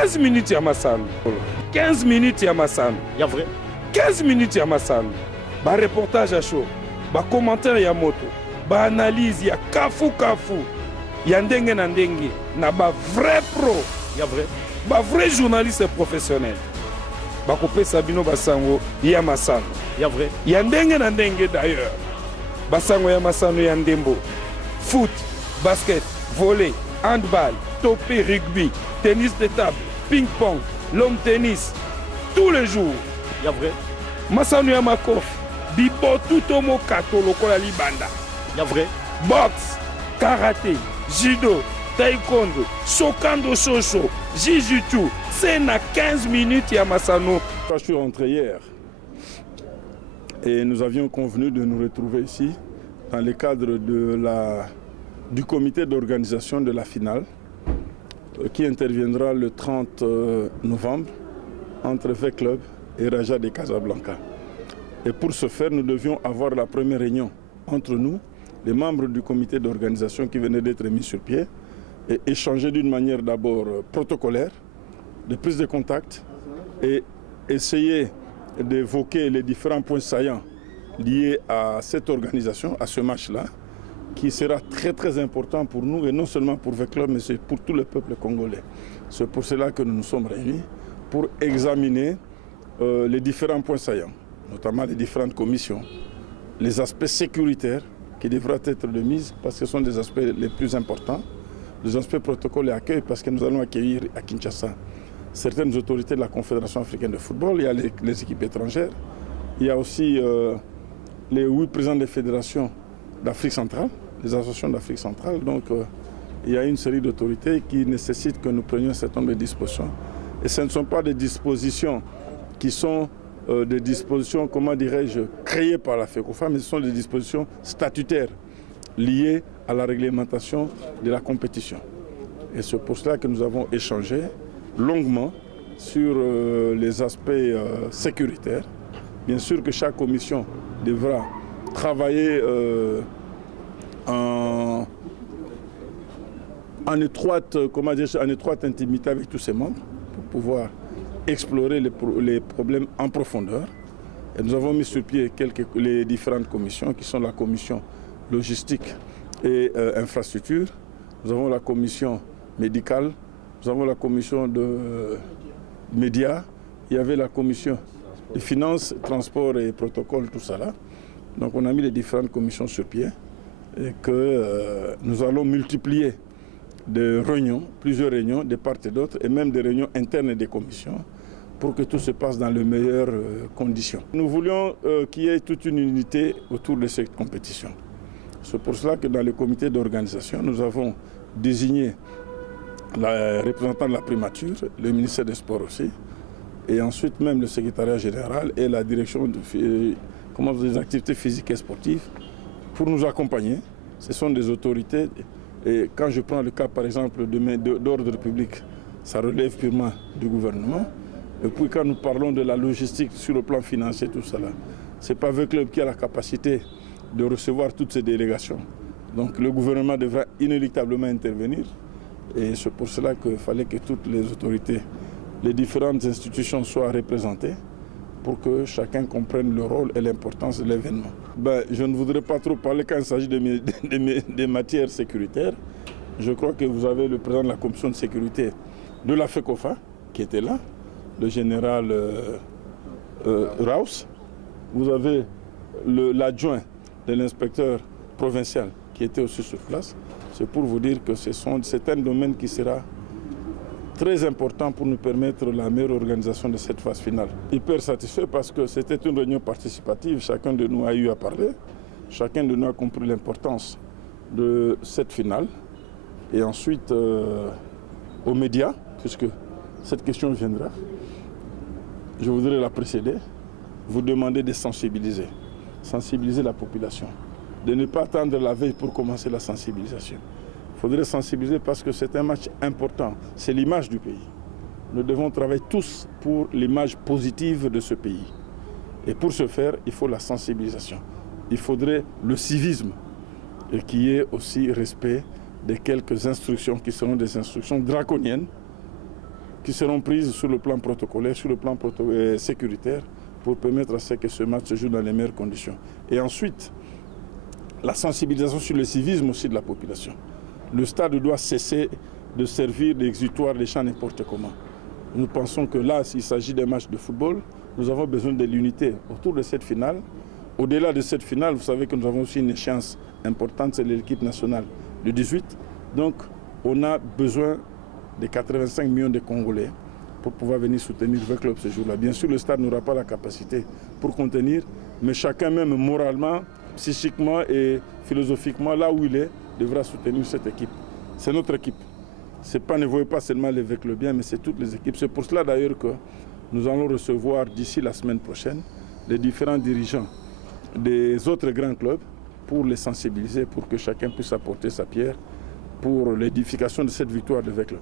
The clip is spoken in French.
15 minutes ya masano. 15 minutes ya masano. Ya vrai. 15 minutes ya masano. Ba reportage à chaud. Ba commentaire ya moto. Ba analyse ya kafu kafu. Ya ndenge na ndenge. Na ba vrai pro. Ya vrai. Ba vrai journaliste professionnel. Ba kopesa bino basango ya masano. Ya vrai. Ya ndenge na ndenge d'ailleurs. Basango ya masano ya ndembo. Foot, basket, volley, handball, topé, rugby, tennis de table, ping-pong, long tennis, tous les jours. Ya vrai. Masano ya makofi, bibo tutomo kato lokola libanda. Ya vrai. Boxe, karaté, judo, taekwondo, shokando shosho, jujutsu, c'est na 15 minutes ya masano. Je suis rentré hier et nous avions convenu de nous retrouver ici dans le cadre du comité d'organisation de la finale qui interviendra le 30 novembre entre V-Club et Raja de Casablanca. Et pour ce faire, nous devions avoir la première réunion entre nous, les membres du comité d'organisation qui venaient d'être mis sur pied, et échanger d'une manière d'abord protocolaire, de prise de contact, et essayer d'évoquer les différents points saillants liés à cette organisation, à ce match-là, qui sera très très important pour nous, et non seulement pour V-Club, mais c'est pour tout le peuple congolais. C'est pour cela que nous nous sommes réunis, pour examiner les différents points saillants, notamment les différentes commissions, les aspects sécuritaires qui devraient être de mise, parce que ce sont des aspects les plus importants, les aspects protocole et accueil, parce que nous allons accueillir à Kinshasa certaines autorités de la Confédération africaine de football, il y a les équipes étrangères, il y a aussi les 8 présidents des fédérations d'Afrique centrale, les associations d'Afrique centrale, donc il y a une série d'autorités qui nécessitent que nous prenions un certain nombre de dispositions. Et ce ne sont pas des dispositions qui sont des dispositions, comment dirais-je, créées par la FECOFA, mais ce sont des dispositions statutaires liées à la réglementation de la compétition. Et c'est pour cela que nous avons échangé longuement sur les aspects sécuritaires. Bien sûr que chaque commission devra travailler en étroite intimité avec tous ses membres pour pouvoir explorer les problèmes en profondeur. Et nous avons mis sur pied les différentes commissions qui sont la commission logistique et infrastructure. Nous avons la commission médicale, nous avons la commission de médias, il y avait la commission de finances, transport et protocole, tout ça là. Donc on a mis les différentes commissions sur pied et que nous allons multiplier des réunions, plusieurs réunions de part et d'autre, et même des réunions internes des commissions pour que tout se passe dans les meilleures conditions. Nous voulions qu'il y ait toute une unité autour de cette compétition. C'est pour cela que dans le comité d'organisation, nous avons désigné le représentant de la primature, le ministère des Sports aussi, et ensuite même le secrétariat général et la direction des activités physiques et sportives pour nous accompagner. Ce sont des autorités, et quand je prends le cas par exemple d'ordre public, ça relève purement du gouvernement. Et puis quand nous parlons de la logistique sur le plan financier, tout cela, ce n'est pas V-Club qui a la capacité de recevoir toutes ces délégations. Donc le gouvernement devra inéluctablement intervenir. Et c'est pour cela qu'il fallait que toutes les autorités, les différentes institutions soient représentées pour que chacun comprenne le rôle et l'importance de l'événement. Je ne voudrais pas trop parler quand il s'agit des matières sécuritaires. Je crois que vous avez le président de la commission de sécurité de la FECOFA qui était là, le général Raus. Vous avez l'adjoint de l'inspecteur provincial qui était aussi sur place. C'est pour vous dire que c'est un domaine qui sera très important pour nous permettre la meilleure organisation de cette phase finale. Hyper satisfait parce que c'était une réunion participative, chacun de nous a eu à parler, chacun de nous a compris l'importance de cette finale. Et ensuite, aux médias, puisque cette question viendra, je voudrais la précéder, vous demander de sensibiliser la population, de ne pas attendre la veille pour commencer la sensibilisation. Il faudrait sensibiliser parce que c'est un match important, c'est l'image du pays. Nous devons travailler tous pour l'image positive de ce pays. Et pour ce faire, il faut la sensibilisation. Il faudrait le civisme et qu'il y ait aussi respect de quelques instructions qui seront des instructions draconiennes qui seront prises sur le plan protocolaire, sur le plan sécuritaire, pour permettre à ce que ce match se joue dans les meilleures conditions. Et ensuite, la sensibilisation sur le civisme aussi de la population. Le stade doit cesser de servir d'exutoire des champs n'importe comment. Nous pensons que là, s'il s'agit d'un match de football, nous avons besoin de l'unité autour de cette finale. Au-delà de cette finale, vous savez que nous avons aussi une échéance importante, c'est l'équipe nationale le 18. Donc, on a besoin de 85 millions de Congolais pour pouvoir venir soutenir le club ce jour-là. Bien sûr, le stade n'aura pas la capacité pour contenir, mais chacun même moralement, psychiquement et philosophiquement, là où il est, devra soutenir cette équipe. C'est notre équipe. Ne voyez pas seulement les clubs bien, mais c'est toutes les équipes. C'est pour cela d'ailleurs que nous allons recevoir d'ici la semaine prochaine les différents dirigeants des autres grands clubs pour les sensibiliser, pour que chacun puisse apporter sa pierre pour l'édification de cette victoire de club.